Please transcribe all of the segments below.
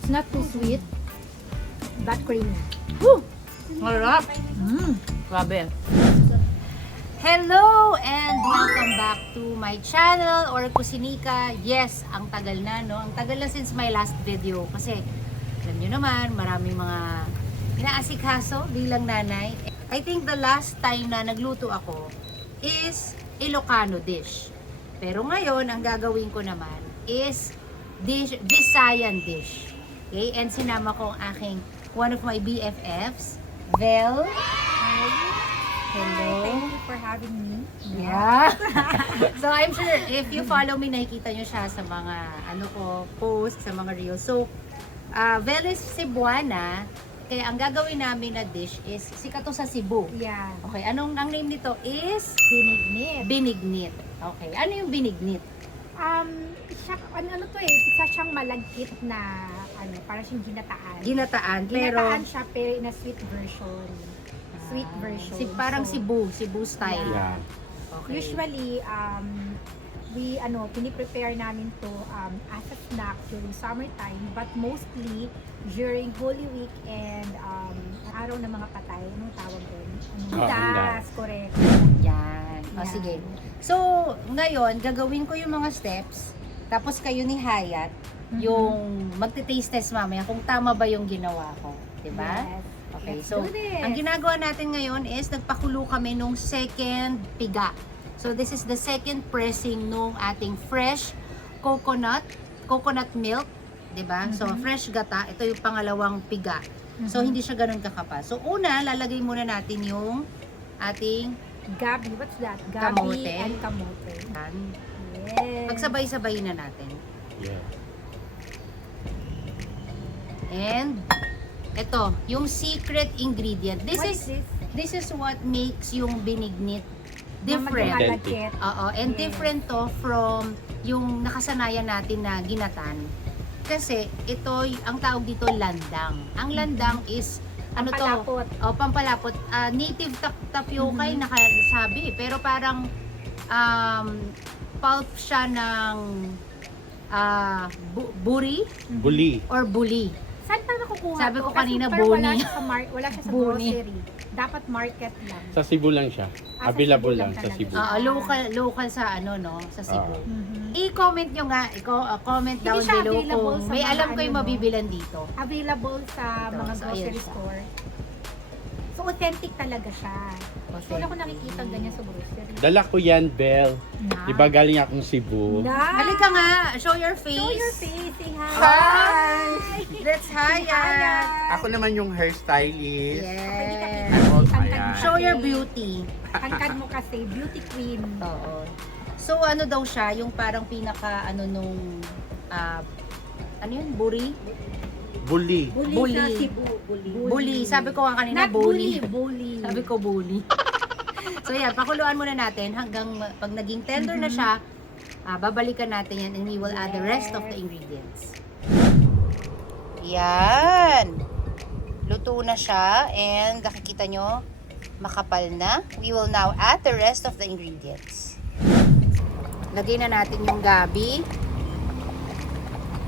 It's not too sweet, but creamy. Woo! Marap! Grabe. Hello and welcome back to my channel or Kusinika. Yes, ang tagal na, no? Ang tagal na since my last video kasi alam nyo naman, maraming mga inaasikaso bilang nanay. I think the last time na nagluto ako is Ilocano dish. Pero ngayon, ang gagawin ko naman is Visayan dish. Okay? And sinama ko ang aking one of my BFFs, Vel. Hello. Thank you for having me. Yeah. So I'm sure if you follow me, nakikita nyo siya sa mga posts, sa mga reels. So, Vel is Cebuana. Kaya ang gagawin namin na dish is sikat to sa Cebu. Yeah. Okay, ang name nito is Binignit. Binignit. Okay, ano yung binignit? Ano to eh, isa siyang malagkit na, para siyang ginataan. Ginataan, pero Ginataan siya pero in a sweet version. Sweet version. Parang So, Cebu style. Yeah. Okay. Usually, piniprepare namin to as a snack during summertime, but mostly during Holy Week and araw ng mga patay. Anong tawag doon? Das, correct. Yan. O, Yan. sige. So, ngayon, gagawin ko yung mga steps. Tapos kayo ni Hayat, yung magte-taste test mamaya kung tama ba yung ginawa ko. Diba? Yes. Okay, Let's so, do this. ang ginagawa natin ngayon is nagpakulo kami nung second piga. So, this is the second pressing nung ating fresh coconut milk. Diba? So, fresh gata. Ito yung pangalawang piga. So, hindi siya ganun kakapal. So, una, lalagay muna natin yung ating Gabi, what's that? Kamote. Gabi and kamote. pan. Yes. Pagsabay-sabay na natin. Yeah. And, ito, yung secret ingredient. What is this? This is what makes yung binignit Na different. malagkit. Oo, and Yes. different to from yung nakasanayan natin na ginatan. Kasi ito, ang tawag dito landang. Ang landang is Pampalapot. Pampalapot. Native tapioca yung nakasabi. Pero parang pulp siya ng buri Buli. or buli. Saan pa nakukuha Sabi to? ko Kasi kanina, pero boni. wala siya sa Boni. grocery. Dapat market lang. Sa Cebu lang siya. Sa Available Cebu lang lang sa talaga. Cebu. Local sa sa Cebu. Mhm. I-comment nyo nga, comment Hindi down siya below available kung sa may mga alam ko yung no? mabibilan dito. Available sa Ito, mga so, grocery ayan siya. store. So, authentic talaga siya. So, wala ko Authentic. nakikita ganyan sa grocery. Dala ko yan, Bel. Na. Diba galing akong Cebu? Na. Halika nga, show your face. Show your face. Say hi. Hi! That's Hayat. Ako naman yung hairstylist. Yes. Oh, Tangkad mo ayan. kasi. Show your beauty. Tangkad mo kasi. Beauty queen. Oo. So ano daw siya, yung parang pinaka nung ano yun, buri? Buli. Bully. sa Cebu. Bully. Sabi ko nga kanina, Not bully. bully. Bully. Sabi ko bully. So yan, pakuluan muna natin hanggang pag naging tender na siya, babalikan natin yan and we will add the rest of the ingredients. Yan. Luto na siya and nakikita nyo, makapal na. We will now add the rest of the ingredients. Lagay na natin yung gabi.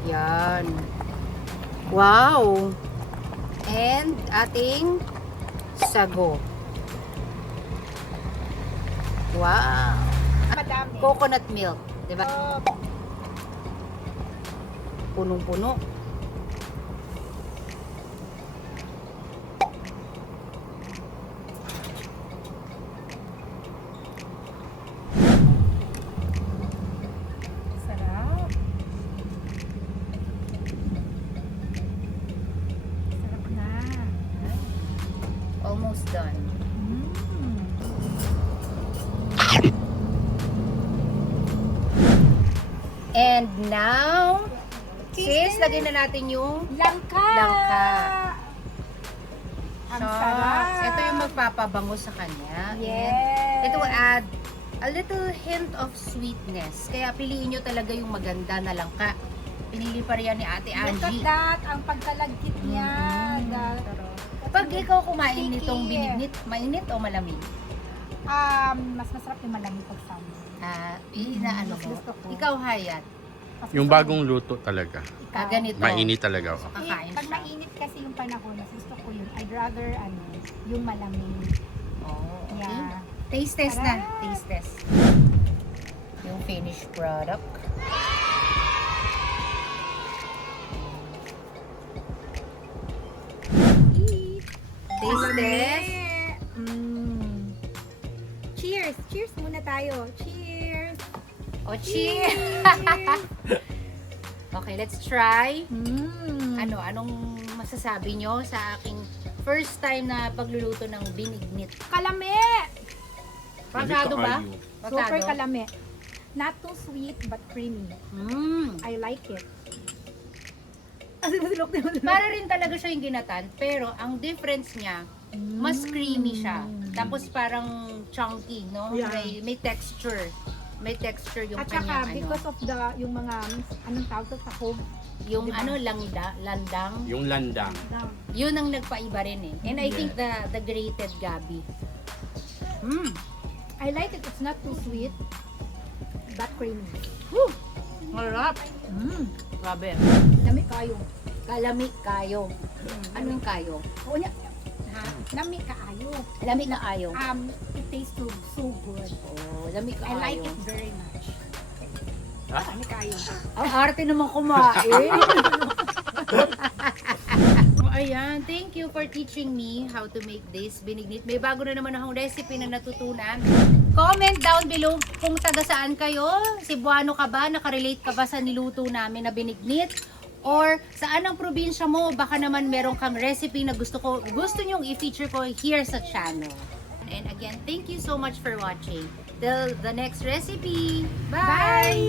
Yan. Wow! And ating sago. Wow! Madami. Coconut milk. Diba? Oh, Punong-puno. sarap. Sarap na. Almost done. And now, sis, lagay na natin yung Langka! Langka. Ang sauce. sarap. Ito yung magpapabango sa kanya. Yes. And it will add a little hint of sweetness. Kaya piliin nyo talaga yung maganda na langka. Pinili pa rin yan ni Ate Look at Angie. that. Ang pagkalagkit niya. Pag ikaw kumain Sticky. nitong binignit, mainit o malamig? Mas masarap yung malamig pag summer. Inaano Mas mo? gusto ko. Ikaw, Hayat. Kasi Yung sa- bagong luto talaga. ikaw, Ganito. Mainit talaga ako. Kakain Pag siya. mainit kasi yung panahon, mas gusto ko yun. I'd rather, yung malamig. Oh, okay. Yeah. Taste test na. Tara! Taste test. Yung finished product. Taste test. Cheers! Cheers muna tayo. Cheers! O, cheers! Okay, let's try. Anong masasabi nyo sa aking first time na pagluluto ng binignit? Kalame! Pasado ba? Super Pasado? kalame. Not too sweet, but creamy. I like it. Para rin talaga siya yung ginatan, pero ang difference niya, mas creamy siya. Tapos parang chunky, no? Yeah. May texture. May texture yung At saka, kanyang because of yung mga, anong tawag to sa home? yung diba? landang. Yung landang. Yun ang nagpaiba rin eh. And I think the grated gabi. I like it. It's not too sweet, but creamy. Marap. Grabe. Lami kayo. Kalami kayo. Ano yung kayo? Oo niya. Lami kaayo. Lami na kayo. It tastes so good. Oh, lami I like kayo. it very much. Ah? Lami kayo. Ang arte naman kumain. Oh, ayan. Thank you for teaching me how to make this binignit. May bago na naman akong recipe na natutunan. Comment down below kung taga saan kayo. Cebuano ka ba? Nakarelate ka ba sa niluto namin na binignit? Or saan ang probinsya mo? Baka naman meron kang recipe na gusto nyong i-feature ko here sa channel. And again, thank you so much for watching. Till the next recipe. Bye!